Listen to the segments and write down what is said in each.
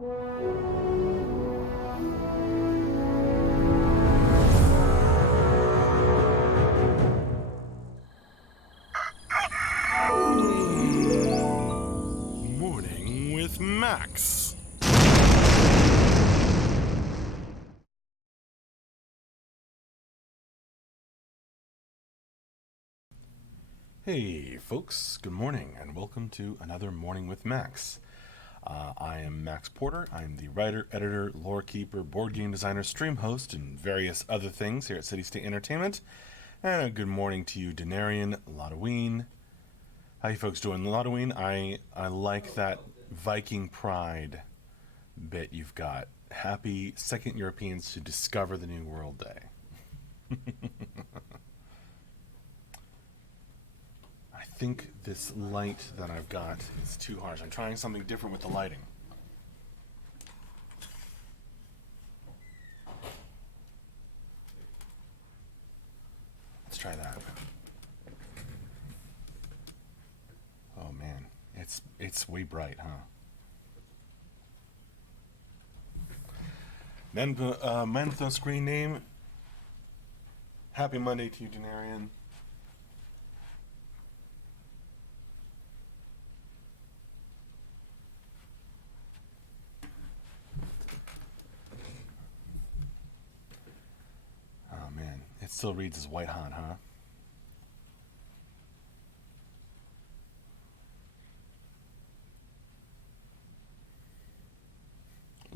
Morning with Max. Hey folks, good morning and welcome to another Morning with Max. I am Max Porter. I'm the writer, editor, lore keeper, board game designer, stream host, and various other things here at City State Entertainment. And a good morning to you, Denarian, Lodoween. How you folks doing? Lodoween, I like that Viking Pride bit you've got. Happy second Europeans to discover the New World Day. I think this light that I've got is too harsh. I'm trying something different with the lighting. Let's try that. Oh man, it's way bright, huh? Mentho screen name. Happy Monday to you, Denarian. Oh man, it still reads as white hot, huh?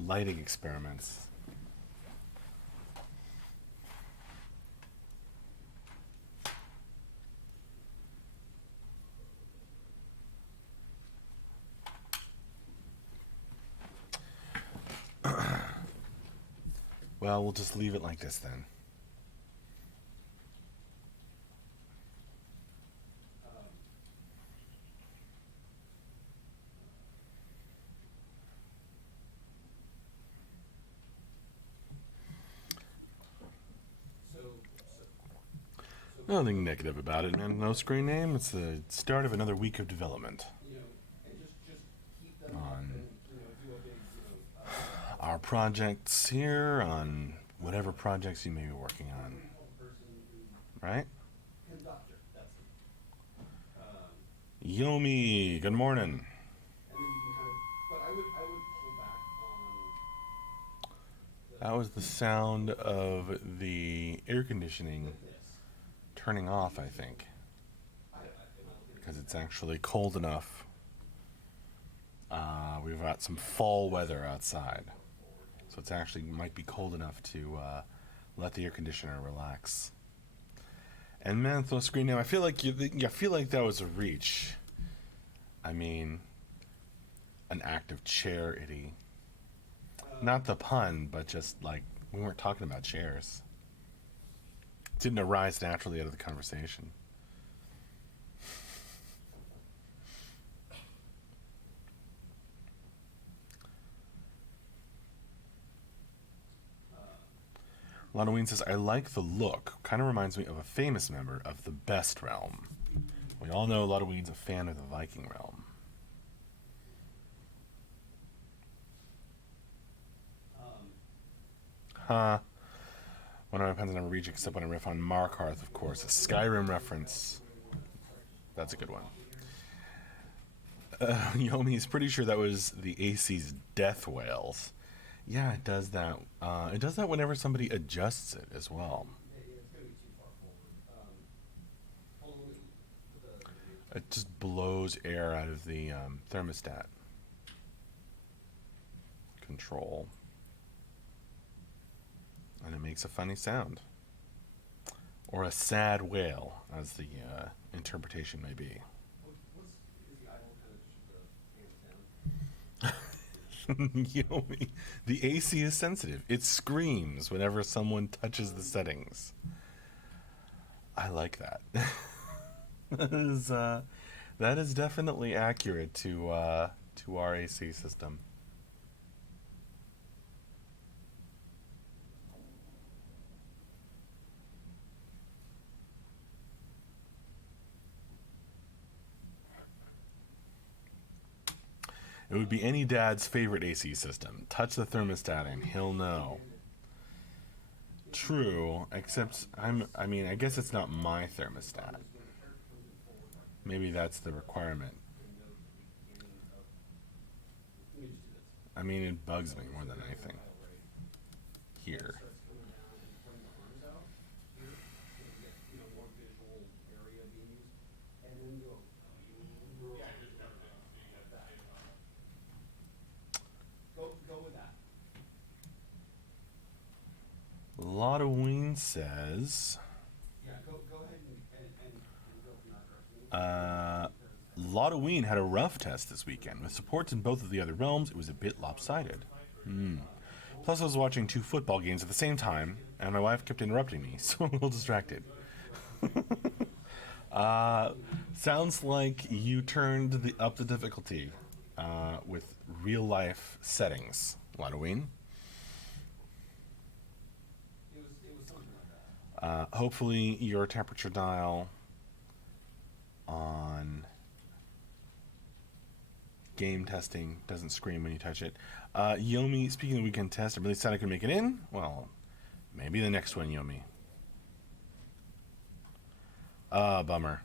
Lighting experiments. Well, we'll just leave it like this then. Nothing negative about it, man. No screen name. It's the start of another week of development on our projects here, on whatever projects you may be working on. Right? Yomi, good morning. That was the sound of the air conditioning turning off, I think. Because it's actually cold enough. We've got some fall weather outside. So it's actually might be cold enough to let the air conditioner relax. And man, throw screen name. I feel like that was a reach. I mean, an act of charity. Not the pun, but just like we weren't talking about chairs. It didn't arise naturally out of the conversation. Lonoween says, I like the look. Kind of reminds me of a famous member of the Best Realm. We all know Lonoween's a fan of the Viking Realm. Huh. One of my pens I never reach except when I riff on Markarth, of course. A Skyrim reference. That's a good one. Yomi's pretty sure that was the AC's Death Whales. Yeah, it does that. It does that whenever somebody adjusts it as well. It just blows air out of the thermostat control. And it makes a funny sound. Or a sad whale, as the interpretation may be. Yomi, the AC is sensitive. It screams whenever someone touches the settings. I like that. That is definitely accurate to our AC system. It would be any dad's favorite AC system. Touch the thermostat and he'll know. True, except I mean, I guess it's not my thermostat. Maybe that's the requirement. I mean, it bugs me more than anything. Here. Lottoween says, Lottoween had a rough test this weekend. With supports in both of the other realms, it was a bit lopsided. Plus, I was watching 2 football games at the same time, and my wife kept interrupting me, so I'm a little distracted. Sounds like you turned up the difficulty with real-life settings, Lottoween. Hopefully your temperature dial on game testing doesn't scream when you touch it. Yomi, speaking of the weekend test, I'm really sad I couldn't make it in. Well, maybe the next one, Yomi. Bummer.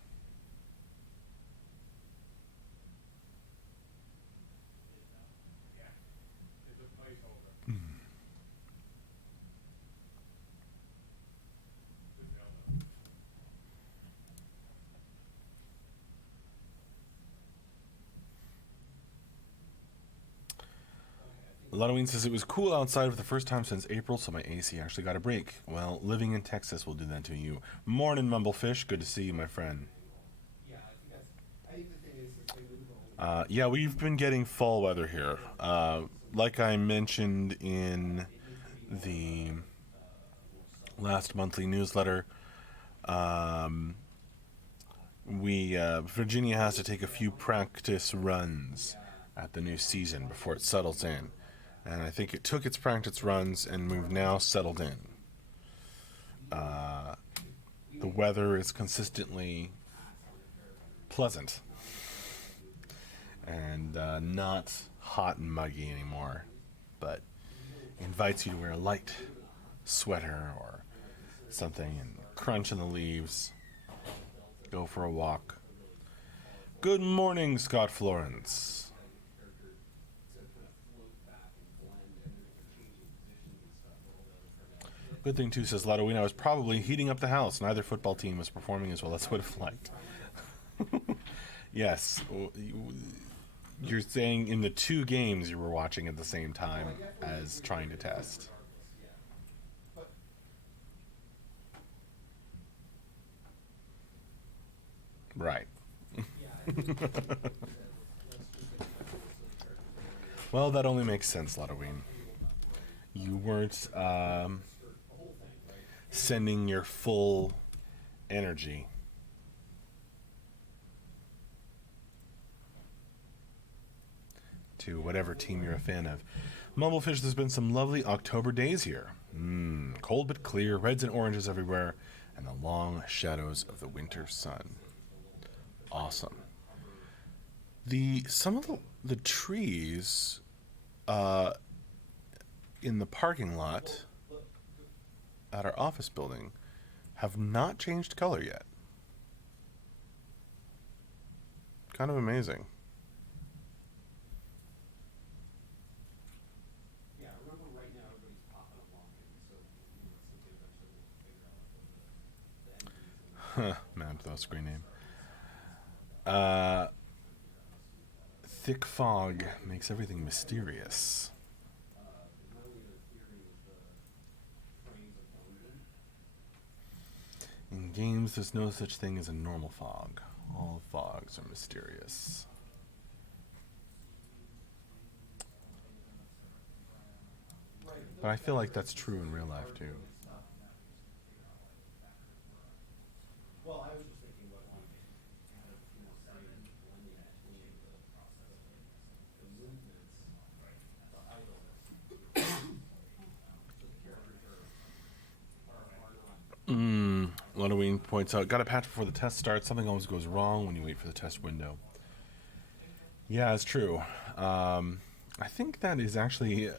Lottoween says it was cool outside for the first time since April, so my AC actually got a break. Well, living in Texas will do that to you. Morning, Mumblefish. Good to see you, my friend. Yeah, we've been getting fall weather here. Like I mentioned in the last monthly newsletter, Virginia has to take a few practice runs at the new season before it settles in. And I think it took its practice runs and we've now settled in. The weather is consistently pleasant and not hot and muggy anymore, but invites you to wear a light sweater or something and crunch in the leaves, go for a walk. Good morning, Scott Florence. Good thing, too, says Lottoween, I was probably heating up the house. Neither football team was performing as well as I would have liked. Yes. You're saying in the 2 games you were watching at the same time as trying to test. Right. Well, that only makes sense, Lottoween. You weren't sending your full energy. To whatever team you're a fan of. Mumblefish, there's been some lovely October days here. Cold but clear, reds and oranges everywhere, and the long shadows of the winter sun. Awesome. Some of the trees in the parking lot at our office building have not changed color yet. Kind of amazing. Man, without screen name. Thick fog makes everything mysterious. In games, there's no such thing as a normal fog. All fogs are mysterious. But I feel like that's true in real life, too. Lottoween points out, got a patch before the test starts. Something always goes wrong when you wait for the test window. Yeah, it's true. I think that is actually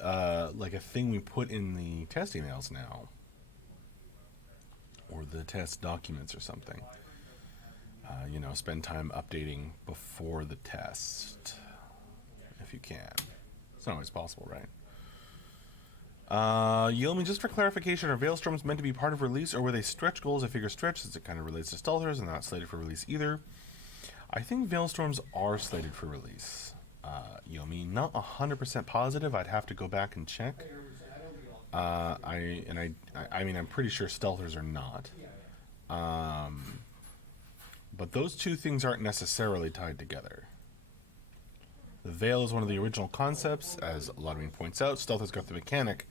like a thing we put in the test emails now, or the test documents or something. Spend time updating before the test if you can. It's not always possible, right? Yomi, just for clarification, are Veilstorms meant to be part of release, or were they stretch goals? I figure stretch, since it kind of relates to Stealthers and not slated for release either. I think Veilstorms are slated for release. Yomi, not 100% positive. I'd have to go back and check. I mean, I'm pretty sure Stealthers are not. But those two things aren't necessarily tied together. The Veil is one of the original concepts, as Ludwig points out. Stealth has got the mechanic,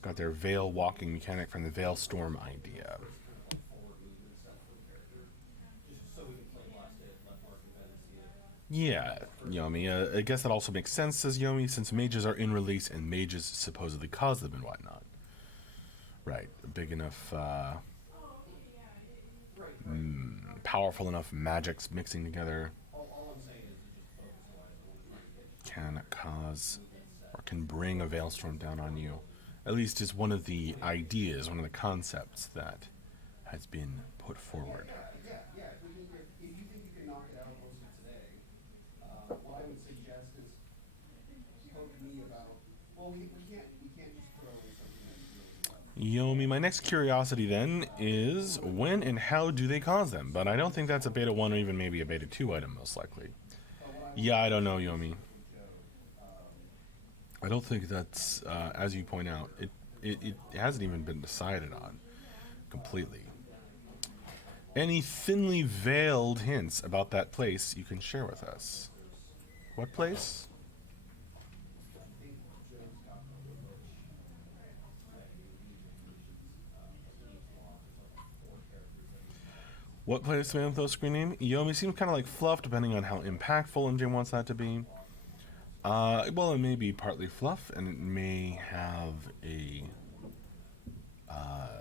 got their Veil walking mechanic from the Veilstorm idea. Yeah, Yomi. I guess that also makes sense, says Yomi, since mages are in release and mages supposedly cause them and whatnot. Right, big enough, powerful enough magics mixing together can cause or can bring a Veilstorm down on you. At least is one of the ideas, one of the concepts that has been put forward. Yomi, my next curiosity then is when and how do they cause them? But I don't think that's a beta 1 or even maybe a beta 2 item, most likely. Yeah, I don't know, Yomi. I don't think that's, as you point out, it hasn't even been decided on completely. Any thinly veiled hints about that place you can share with us? What place? What place do we have those screen name? Yomi seems kind of like fluff, depending on how impactful MJ wants that to be. Well, it may be partly fluff, and it may have a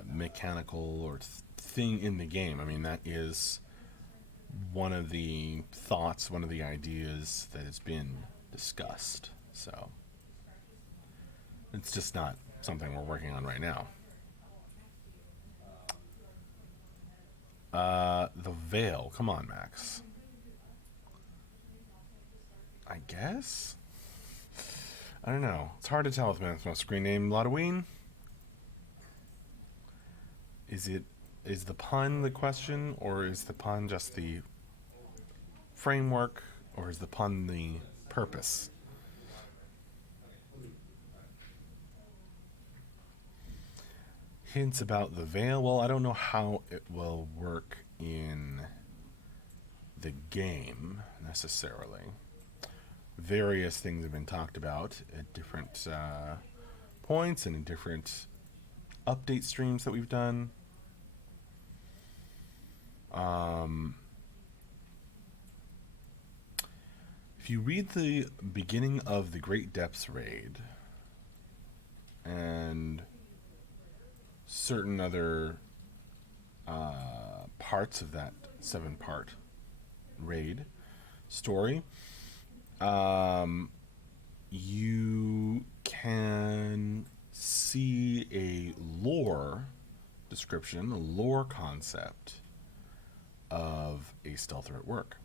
mechanical or thing in the game. I mean, that is one of the thoughts, one of the ideas that has been discussed. So it's just not something we're working on right now. The Veil. Come on, Max. I guess? I don't know. It's hard to tell with Man's screen name. Lotaween? Is the pun the question, or is the pun just the framework, or is the pun the purpose? Hints about the Veil. Well, I don't know how it will work in the game necessarily. Various things have been talked about at different points and in different update streams that we've done. If you read the beginning of the Great Depths raid and certain other parts of that 7-part raid story, you can see a lore description, a lore concept of a stealther at work.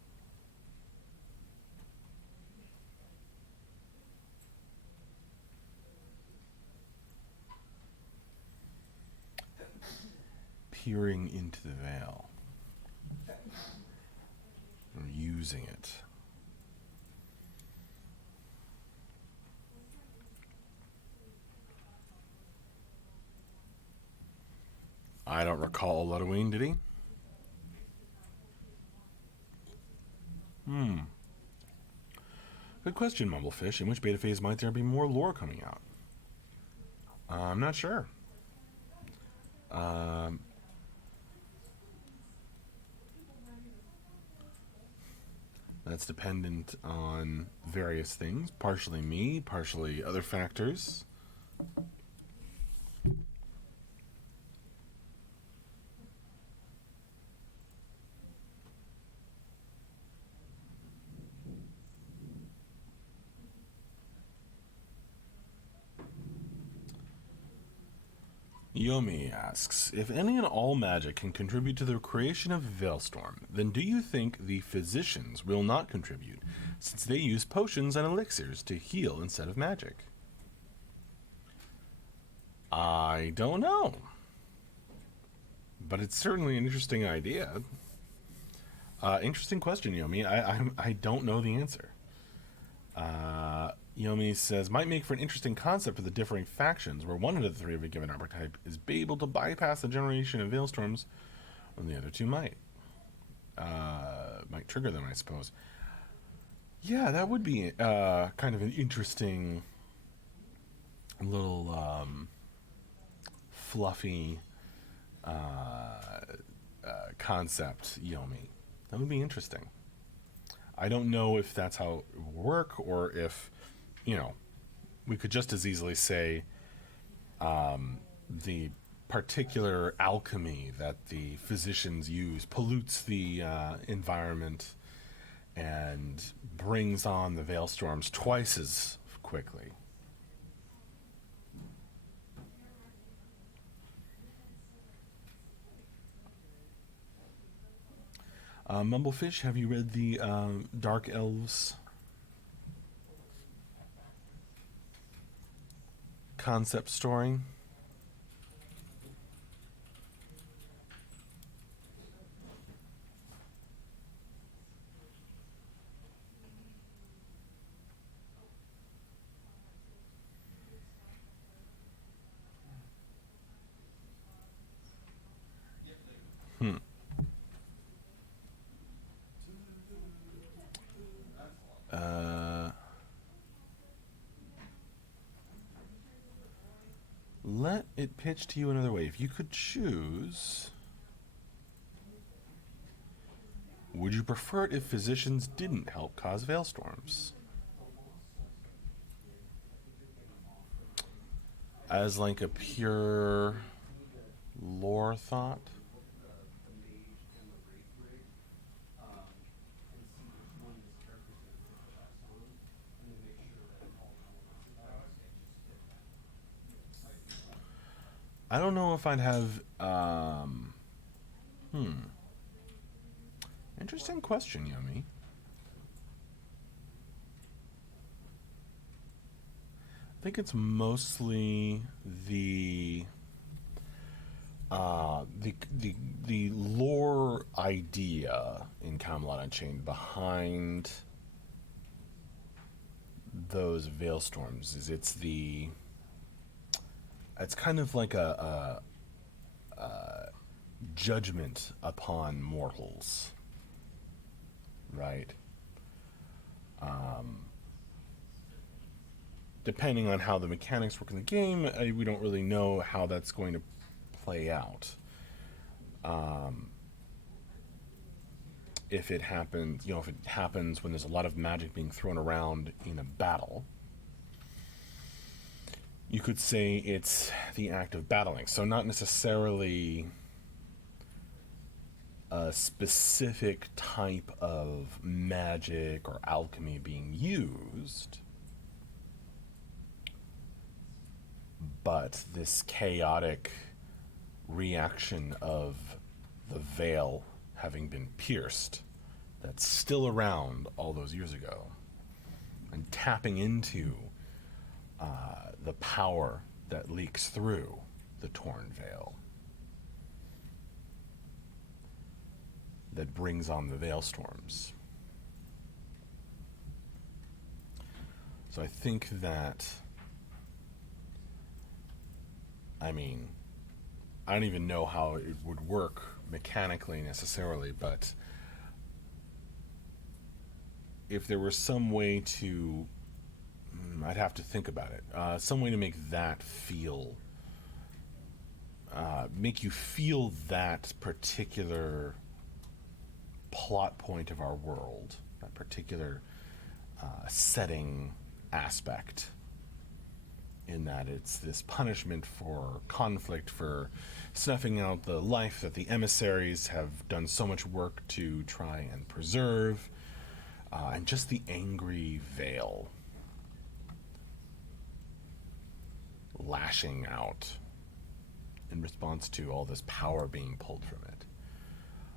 Peering into the veil. Or using it. I don't recall Ludwig, did he? Good question, Mumblefish. In which beta phase might there be more lore coming out? I'm not sure. That's dependent on various things, partially me, partially other factors. Yomi asks, if any and all magic can contribute to the creation of Veilstorm, then do you think the physicians will not contribute, since they use potions and elixirs to heal instead of magic? I don't know. But it's certainly an interesting idea. Interesting question, Yomi. I don't know the answer. Yomi says, might make for an interesting concept of the differing factions, where one of the three of a given archetype is able to bypass the generation of Veilstorms, and the other two might. Might trigger them, I suppose. Yeah, that would be kind of an interesting little fluffy concept, Yomi. That would be interesting. I don't know if that's how it would work, or if, we could just as easily say the particular alchemy that the physicians use pollutes the environment and brings on the Veilstorms twice as quickly. Mumblefish, have you read the Dark Elves concept story? Hmm. Let it pitch to you another way. If you could choose, would you prefer it if physicians didn't help cause Veilstorms? As like a pure lore thought? I don't know if I'd have. Interesting question, Yumi. I think it's mostly the lore idea in Camelot Unchained behind those Veilstorms. It's kind of like a judgment upon mortals, right? Depending on how the mechanics work in the game, we don't really know how that's going to play out. If it happens, if it happens when there's a lot of magic being thrown around in a battle, you could say it's the act of battling. So not necessarily a specific type of magic or alchemy being used, but this chaotic reaction of the veil having been pierced that's still around all those years ago, and tapping into the power that leaks through the torn veil that brings on the Veilstorms. So I think that, I don't even know how it would work mechanically necessarily, but if there was some way to, I'd have to think about it, some way to make that feel, make you feel that particular plot point of our world, that particular setting aspect, in that it's this punishment for conflict, for snuffing out the life that the emissaries have done so much work to try and preserve, and just the angry veil lashing out in response to all this power being pulled from it.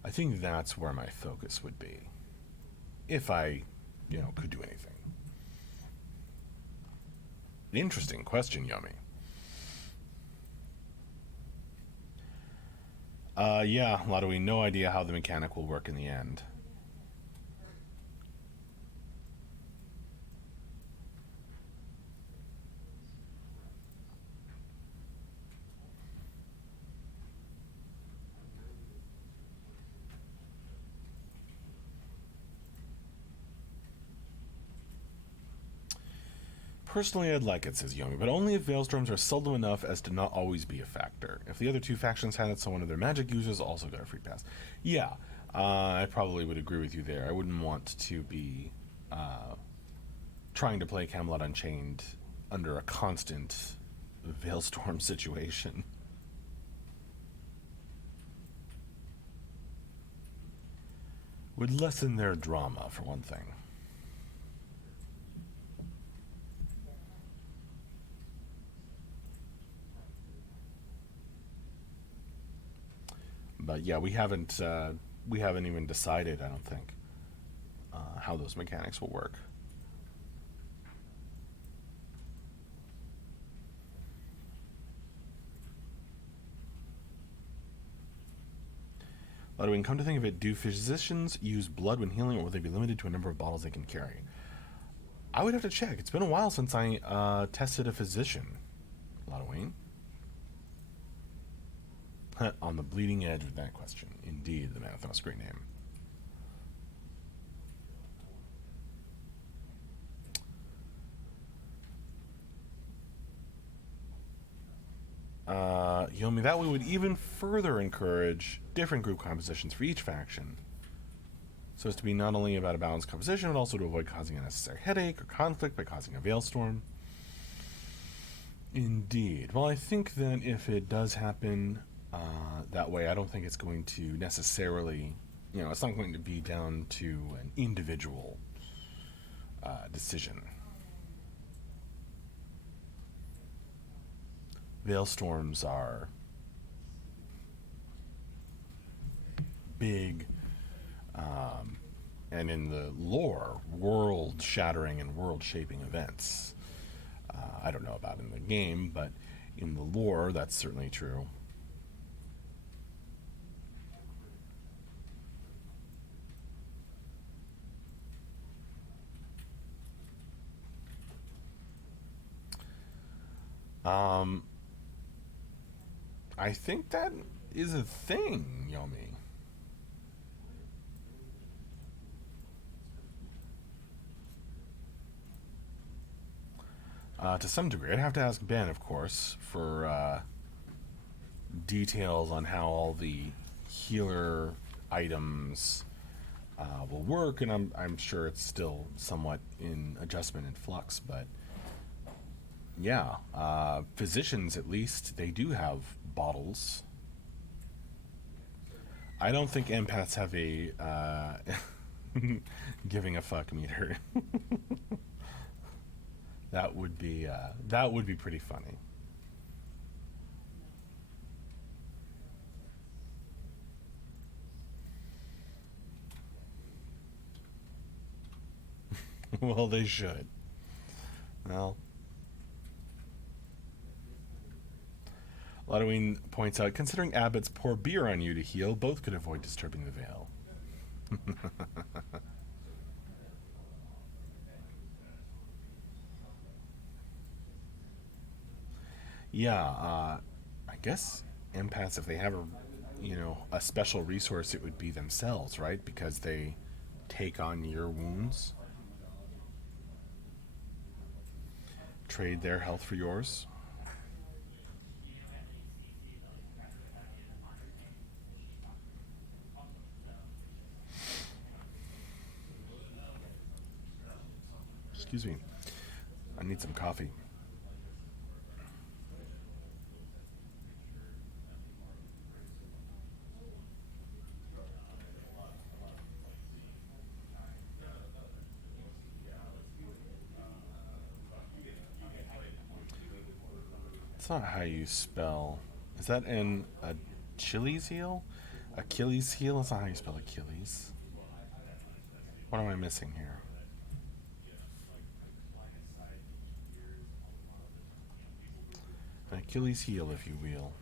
I think that's where my focus would be, if I, could do anything. Interesting question, Yummy. Yeah, Lottery, no idea how the mechanic will work in the end. Personally, I'd like it, says Yomi, but only if Veilstorms are seldom enough as to not always be a factor. If the other two factions had it, so one of their magic users also got a free pass. Yeah, I probably would agree with you there. I wouldn't want to be trying to play Camelot Unchained under a constant Veilstorm situation. Would lessen their drama, for one thing. But yeah, we haven't even decided, I don't think, how those mechanics will work. Ludwig, come to think of it, do physicians use blood when healing, or will they be limited to a number of bottles they can carry? I would have to check. It's been a while since I tested a physician. Ludwig. On the bleeding edge with that question. Indeed, the Manathos, great name. Yomi, that way would even further encourage different group compositions for each faction, so as to be not only about a balanced composition, but also to avoid causing unnecessary headache or conflict by causing a Veilstorm. Indeed. Well, I think that if it does happen that way, I don't think it's going to necessarily, it's not going to be down to an individual decision. Veilstorms are big, and in the lore, world-shattering and world-shaping events. I don't know about in the game, but in the lore, that's certainly true. I think that is a thing, Yomi. To some degree. I'd have to ask Ben, of course, for details on how all the healer items will work, and I'm sure it's still somewhat in adjustment and flux, but yeah, physicians, at least, they do have bottles. I don't think empaths have a giving a fuck meter. That would be pretty funny. Well, they should. Well, Ludwig points out, considering Abbott's pour beer on you to heal, both could avoid disturbing the veil. Yeah, I guess empaths, if they have a special resource, it would be themselves, right? Because they take on your wounds, trade their health for yours. Excuse me. I need some coffee. It's not how you spell. Is that an Achilles heel? Achilles heel? That's not how you spell Achilles. What am I missing here? An Achilles heel, if you will.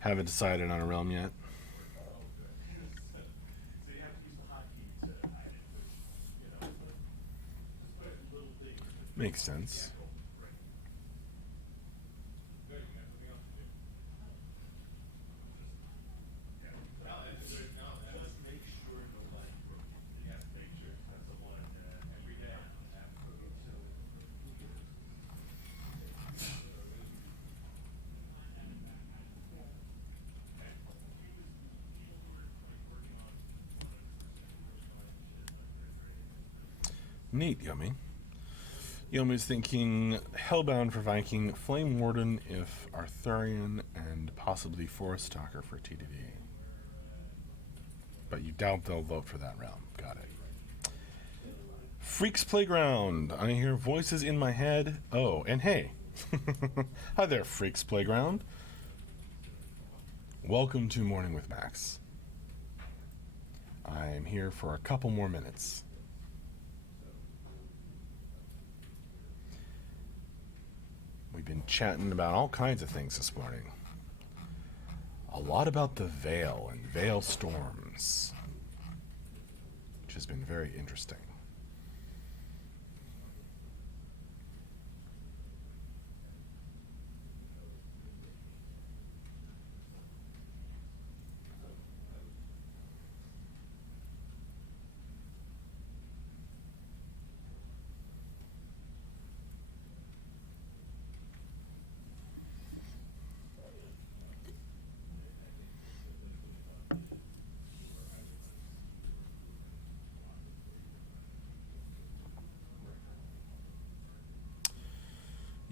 Haven't decided on a realm yet. Makes sense. Neat, Yummy. Yummy's thinking Hellbound for Viking, Flame Warden if Arthurian, and possibly Forest Stalker for TDD. But you doubt they'll vote for that realm. Got it. Freaks Playground. I hear voices in my head. Oh, and hey. Hi there, Freaks Playground. Welcome to Morning with Max. I'm here for a couple more minutes. We've been chatting about all kinds of things this morning. A lot about the Veil and Veil storms, which has been very interesting.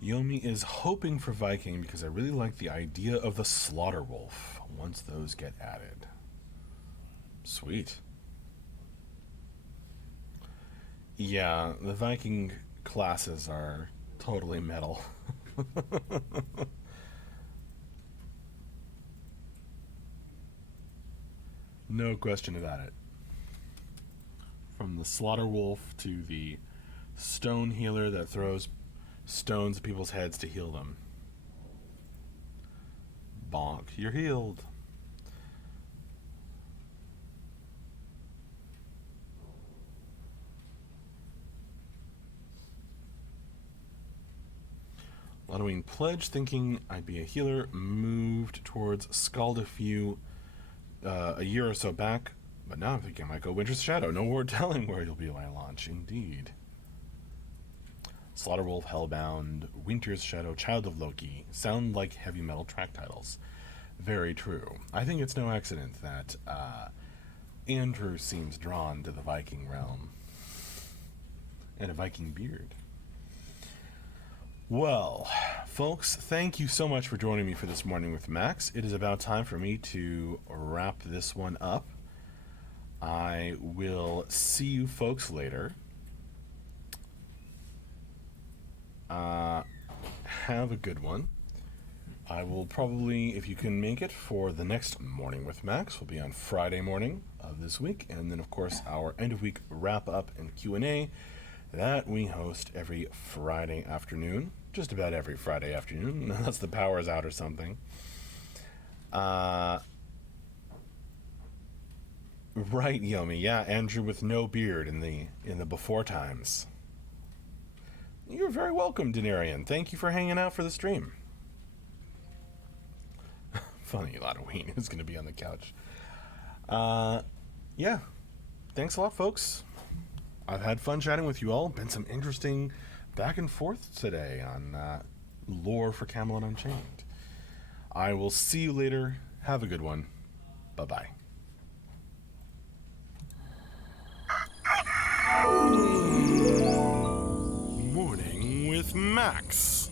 Yomi is hoping for Viking because I really like the idea of the Slaughter Wolf once those get added. Sweet. Yeah, the Viking classes are totally metal. No question about it. From the Slaughter Wolf to the Stone Healer that throws stones at people's heads to heal them. Bonk, you're healed. Ludwig Pledge, thinking I'd be a healer, moved towards Scald a few a year or so back, but now I'm thinking I might go Winter's Shadow. No word telling where you'll be when I launch, indeed. Slaughterwolf, Hellbound, Winter's Shadow, Child of Loki sound like heavy metal track titles. Very true. I think it's no accident that Andrew seems drawn to the Viking realm. And a Viking beard. Well, folks, thank you so much for joining me for this morning with Max. It is about time for me to wrap this one up. I will see you folks later. Have a good one. I will probably, if you can make it, for the next Morning with Max, will be on Friday morning of this week, and then of course our end of week wrap up and Q&A that we host every Friday afternoon, just about every Friday afternoon, unless the power's out or something. Right, Yomi. Yeah, Andrew with no beard in the before times. You're very welcome, Denarian. Thank you for hanging out for the stream. Funny, Halloween who's going to be on the couch. Yeah. Thanks a lot, folks. I've had fun chatting with you all. Been some interesting back and forth today on lore for Camelot Unchained. I will see you later. Have a good one. Bye-bye. Morning with Max.